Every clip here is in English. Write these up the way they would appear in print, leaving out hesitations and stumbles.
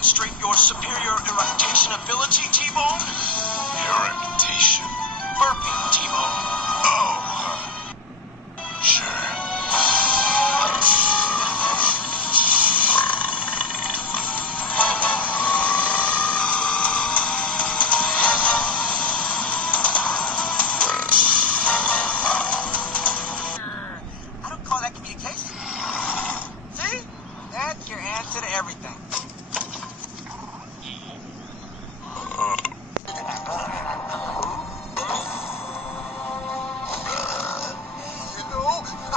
demonstrate your superior eructation ability, T-Bone? Eructation? Burping, T-Bone. Oh, sure. I don't call that communication. See? That's your answer to everything.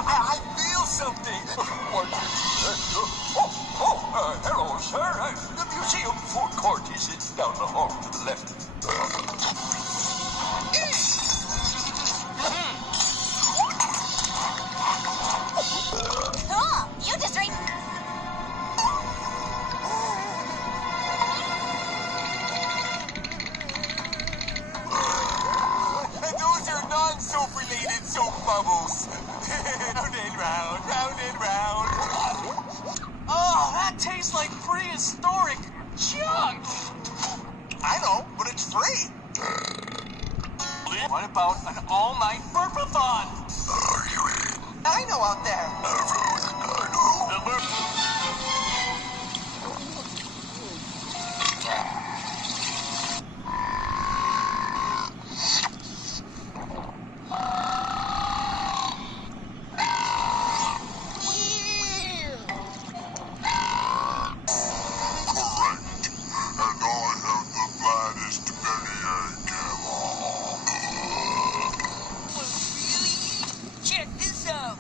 I feel something. Hello, sir. The museum food court is down the hall to the left. Cool. You just right. Those are non-soap related soap bubbles. Round and round, round and round. Oh, that tastes like prehistoric junk. I know, but it's free. What about an all-night burpathon? I know out there. The burp. Check this out.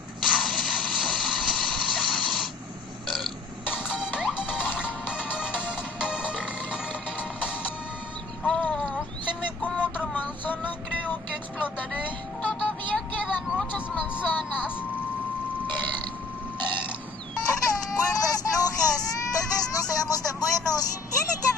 Oh, si me como otra manzana, creo que explotaré. Todavía quedan muchas manzanas. Cuerdas flojas. Tal vez no seamos tan buenos. Tiene que